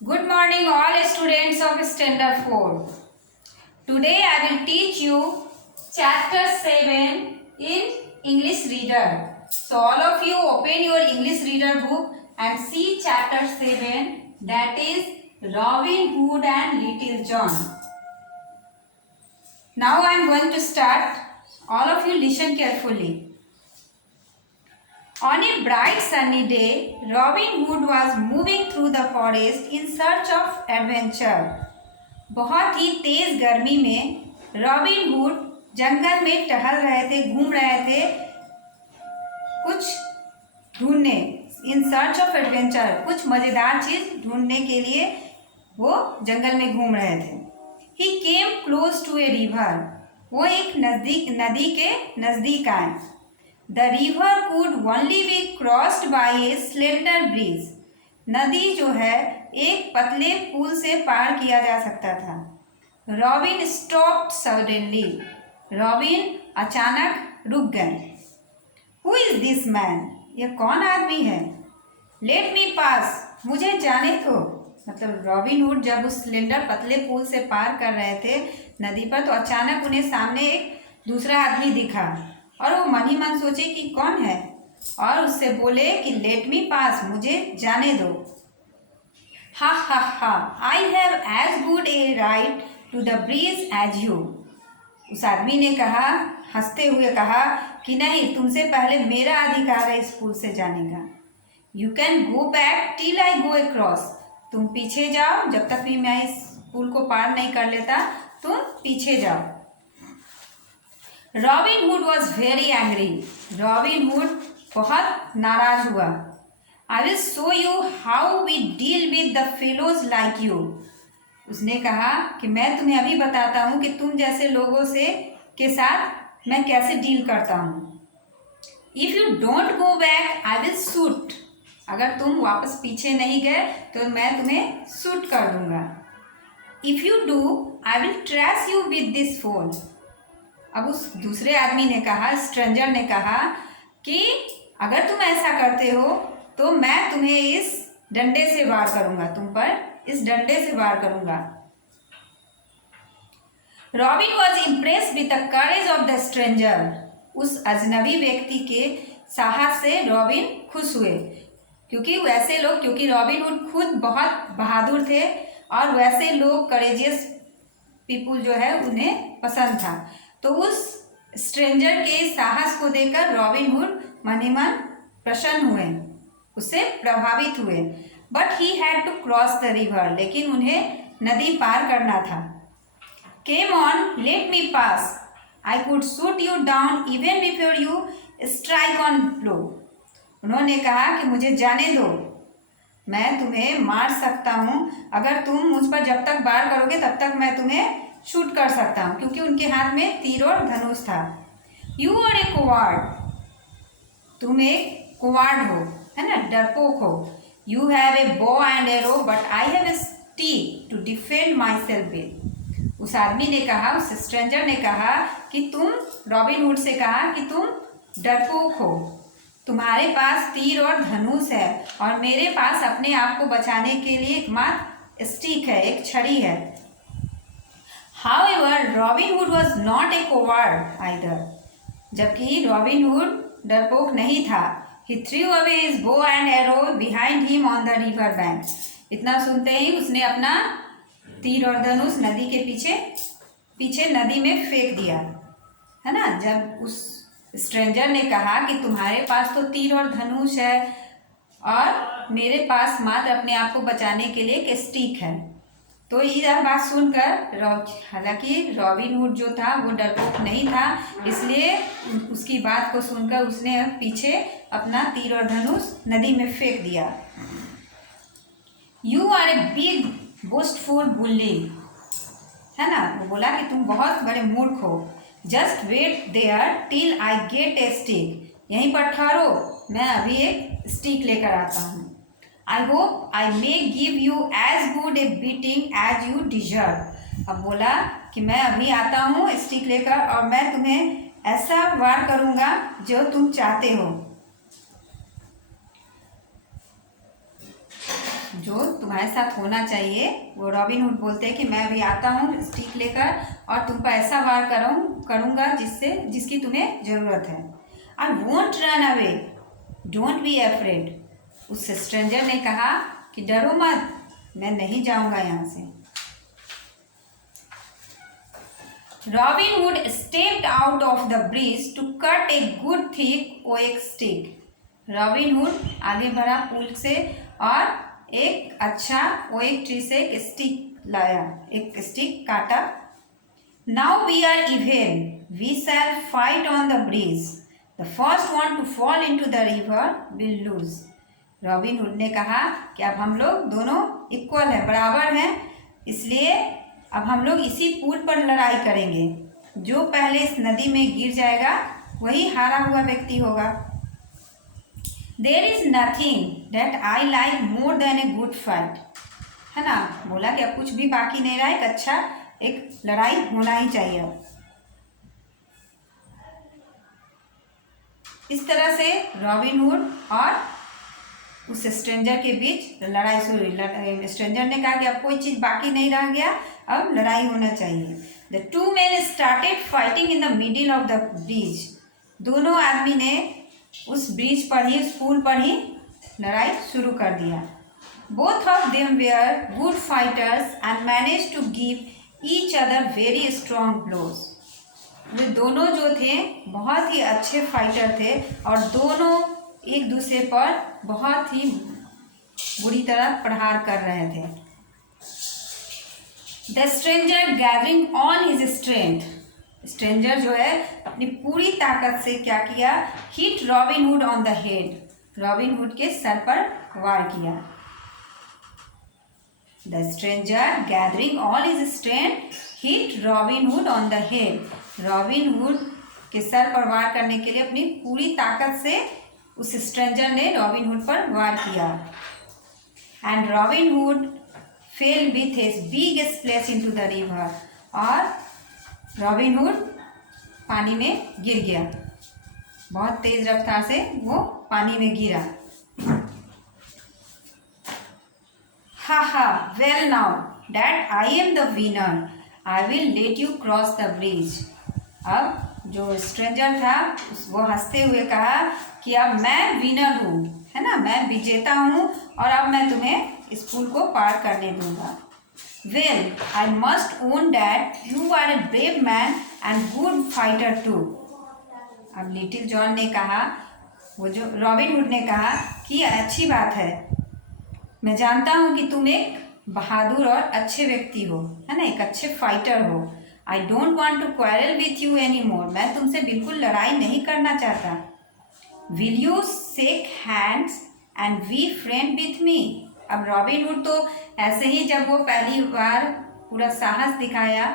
Good morning, all students of Standard 4. Today I will teach you Chapter 7 in English Reader. So, all of you open your English Reader book and see Chapter 7, that is Robin Hood and Little John. Now I am going to start. All of you listen carefully. On a bright sunny day, Robin Hood was moving through the forest in search of adventure. बहुत ही तेज गर्मी में robin hood जंगल में टहल रहे थे, घूम रहे थे कुछ ढूंढने, इन सर्च ऑफ एडवेंचर, कुछ मज़ेदार चीज़ ढूंढने के लिए वो जंगल में घूम रहे थे. He came close to a river, वो एक नदी के नज़दीक आए. The river could only be crossed by a slender bridge, नदी जो है एक पतले पुल से पार किया जा सकता था. रॉबिन स्टॉप्ड सडनली, रॉबिन अचानक रुक गए. हु इज दिस मैन, यह कौन आदमी है? लेट मी पास, मुझे जाने दो. मतलब रॉबिन हुड जब उस स्लेंडर पतले पुल से पार कर रहे थे नदी पर, तो अचानक उन्हें सामने एक दूसरा आदमी दिखा और वो मन ही मन सोचे कि कौन है, और उससे बोले कि लेट मी पास, मुझे जाने दो. हा हा हा, I have as good a right to the bridge as you. उस आदमी ने कहा, हंसते हुए कहा कि नहीं, तुमसे पहले मेरा अधिकार है इस पुल से जाने का. You can go back till I go across, तुम पीछे जाओ जब तक भी मैं इस पुल को पार नहीं कर लेता, तुम पीछे जाओ. Robin Hood was very angry, Robin Hood बहुत नाराज हुआ. I will show you how we deal with the fellows like you, उसने कहा कि मैं तुम्हें अभी बताता हूँ कि तुम जैसे लोगों से के साथ मैं कैसे डील करता हूँ. If you don't go back I will shoot, अगर तुम वापस पीछे नहीं गए तो मैं तुम्हें शूट कर दूंगा. If you do I will trash you with this phone. अब उस दूसरे आदमी ने कहा, स्ट्रेंजर ने कहा कि अगर तुम ऐसा करते हो तो मैं तुम्हें इस डंडे से वार करूंगा, तुम पर इस डंडे से वार करूंगा. Robin was impress with the courage of the stranger, उस अजनबी व्यक्ति के साहस से रॉबिन खुश हुए, क्योंकि रॉबिन हुड खुद बहुत बहादुर थे और वैसे लोग, करेजियस पीपुल जो है, उन्हें पसंद था. तो उस स्ट्रेंजर के साहस को देखकर रॉबिन हुड मन ही मन प्रसन्न हुए, उससे प्रभावित हुए. But he had to cross the river, लेकिन उन्हें नदी पार करना था. Come on, let me pass, I could shoot you down even before you strike on blow. उन्होंने कहा कि मुझे जाने दो, मैं तुम्हें मार सकता हूँ, अगर तुम मुझ पर जब तक वार करोगे तब तक मैं तुम्हें शूट कर सकता हूँ, क्योंकि उनके हाथ में तीर और धनुष था. यू आर ए कोवार्ड, तुम एक कोवार्ड हो, है ना, डरपोक हो. You have a bow and arrow but I have a stick to defend myself with. उस आदमी ने कहा, उस स्ट्रेंजर ने कहा कि तुम, रॉबिन हुड से कहा कि तुम डरपोक हो, तुम्हारे पास तीर और धनुष है और मेरे पास अपने आप को बचाने के लिए एकमात्र स्टिक है, एक छड़ी है. However, Robin Hood was not a coward either. जबकि रॉबिन हुड डरपोक नहीं था. He threw away his bow and arrow behind him on the river bank. इतना सुनते ही उसने अपना तीर और धनुष नदी के पीछे नदी में फेंक दिया, है ना. जब उस स्ट्रेंजर ने कहा कि तुम्हारे पास तो तीर और धनुष है और मेरे पास मात्र अपने आप को बचाने के लिए एक स्टिक है, तो यह बात सुनकर, हालांकि रॉबिन हुड जो था वो डरपोक नहीं था, इसलिए उसकी बात को सुनकर उसने पीछे अपना तीर और धनुष नदी में फेंक दिया. You are a big boastful bully, है ना, वो बोला कि तुम बहुत बड़े मूर्ख हो. Just wait there till I get a stick, यहीं पर ठहरो, मैं अभी एक स्टिक लेकर आता हूँ. I hope I may give you as good a beating as you deserve. अब बोला कि मैं अभी आता हूँ स्टिक लेकर और मैं तुम्हें ऐसा वार करूँगा जो तुम चाहते हो, जो तुम्हारे साथ होना चाहिए। वो रॉबिन हुड बोलते हैं कि मैं अभी आता हूँ स्टिक लेकर और तुम पर ऐसा वार करूँगा जिसकी तुम्हें ज़रूरत है। I won't run away, don't be afraid. उस स्ट्रेंजर ने कहा कि डरो मत, मैं नहीं जाऊँगा यहाँ से। Robin Hood stepped out of the bridge to cut a good thick oak stick. Robin Hood आगे बढ़ा पुल से और एक अच्छा ओक ट्री से एक स्टिक लाया, एक स्टिक काटा। Now we are even, we shall fight on the bridge, the first one to fall into the river will lose. Robin Hood ने कहा कि अब हम लोग दोनों इक्वल हैं, बराबर हैं, इसलिए अब हम लोग इसी पुल पर लड़ाई करेंगे। जो पहले इस नदी में गिर जाएगा वही हारा हुआ व्यक्ति होगा। There is nothing that I like more than a good fight, है ना। बोला कि अब कुछ भी बाकी नहीं रहा, एक लड़ाई होना ही चाहिए। इस तरह से रॉबिन हुड और उस स्ट्रेंजर के बीच लड़ाई शुरू हुई। स्ट्रेंजर ने कहा कि अब कोई चीज़ बाकी नहीं रह गया, अब लड़ाई होना चाहिए। The two man started fighting in the middle of the bridge. दोनों आदमी ने उस ब्रिज पर ही, उस पुल पर ही लड़ाई शुरू कर दिया। Both of them were good fighters and manage to give each other very strong blows. वे दोनों जो थे बहुत ही अच्छे फाइटर थे और दोनों एक दूसरे पर बहुत ही बुरी तरह प्रहार कर रहे थे। The stranger gathering on his strength, stranger जो है अपनी पूरी ताकत से क्या किया, hit robin hood on the head, robin hood के सर पर वार किया। The stranger gathering all his strength hit robin hood on the head, robin hood के सर पर वार करने के लिए अपनी पूरी ताकत से उस स्ट्रेंजर ने रॉबिन हुड पर वार किया। And robin hood fail with his big splash into the river, और रॉबिन हुड पानी में गिर गया, बहुत तेज रफ्तार से वो पानी में गिरा। हा हा, well now that I am the winner, I will let you cross the bridge. अब जो स्ट्रेंजर था वो हंसते हुए कहा कि अब मैं विनर हूँ, है ना, मैं विजेता हूँ और अब मैं तुम्हें इस पुल को पार करने दूंगा। Well I must own that you are a brave man and good fighter too. अब लिटिल जॉन ने कहा, वो जो रॉबिन हुड ने कहा कि अच्छी बात है, मैं जानता हूँ कि तुम एक बहादुर और अच्छे व्यक्ति हो, है ना, एक अच्छे फाइटर हो। I don't want to quarrel with you any more, मैं तुमसे बिल्कुल लड़ाई नहीं करना चाहता। Will you shake hands and be friend with me. अब रॉबिन हुड तो ऐसे ही जब वो पहली बार पूरा साहस दिखाया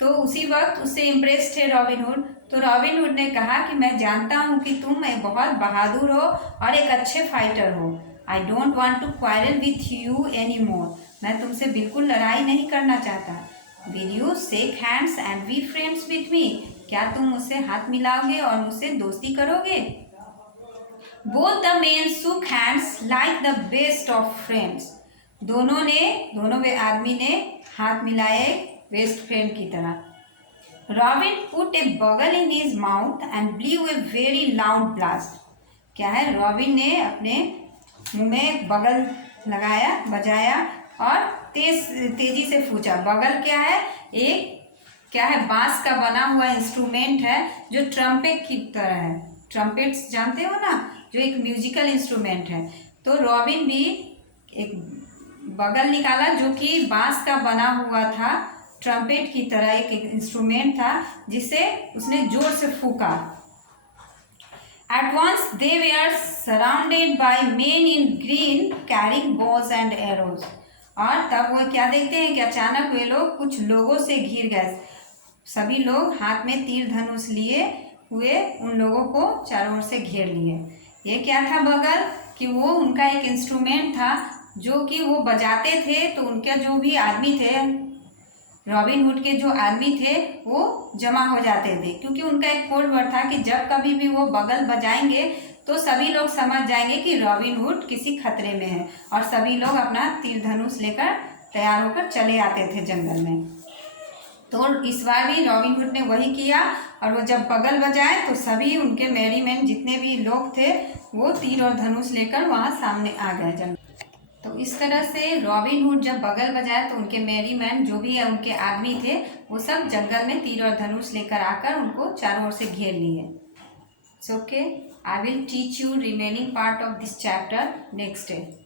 तो उसी वक्त उससे इम्प्रेस थे रॉबिन हुड। तो रॉबिन हुड ने कहा कि मैं जानता हूँ कि तुम एक बहुत बहादुर हो और एक अच्छे फाइटर हो। I don't want to quarrel with you any more, मैं तुमसे बिल्कुल लड़ाई नहीं करना चाहता। Will you shake hands and be friends with me, क्या तुम मुझसे हाथ मिलाओगे और मुझसे दोस्ती करोगे। Both the men shook hands like the best of friends, दोनों आदमी ने हाथ मिलाए बेस्ट फ्रेंड की तरह। रॉबिन पुट ए बगल in his mouth and ब्लीव a very loud blast. क्या है, रॉबिन ने अपने मुंह में एक बगल लगाया, बजाया और तेजी से फूंचा। बगल क्या है, बांस का बना हुआ इंस्ट्रूमेंट है जो ट्रम्पेट की तरह है। ट्रम्पेट्स जानते हो ना, जो एक म्यूजिकल इंस्ट्रूमेंट है। तो रॉबिन भी एक बगल निकाला जो कि बांस का बना हुआ था, ट्रम्पेट की तरह एक इंस्ट्रूमेंट था जिसे उसने जोर से फूका। At once they were surrounded by men in green carrying bows and arrows। और तब वो क्या देखते हैं कि अचानक वे लोग कुछ लोगों से घिर गए। सभी लोग हाथ में तीर धनुष लिए हुए उन लोगों को चारों ओर से घेर लिए। ये क्या था बगल, कि वो उनका एक इंस्ट्रूमेंट था जो कि वो बजाते थे। तो उनके जो भी आदमी थे, रॉबिन हुड के जो आदमी थे, वो जमा हो जाते थे, क्योंकि उनका एक कोड वर्ड था कि जब कभी भी वो बगल बजाएंगे तो सभी लोग समझ जाएंगे कि रॉबिन हुड किसी खतरे में है और सभी लोग अपना तीर धनुष लेकर तैयार होकर चले आते थे जंगल में। तो इस बार भी रॉबिन हुड ने वही किया और वो जब बगल बजाए तो सभी उनके मैरीमैन जितने भी लोग थे वो तीर और धनुष लेकर वहाँ सामने आ गए जंगल। तो इस तरह से रॉबिन हुड जब बगल बजाए तो उनके मैरीमैन जो भी है उनके आदमी थे वो सब जंगल में तीर और धनुष लेकर आकर उनको चारों ओर से घेर लिए। So okay, I will teach you remaining part of this chapter next day.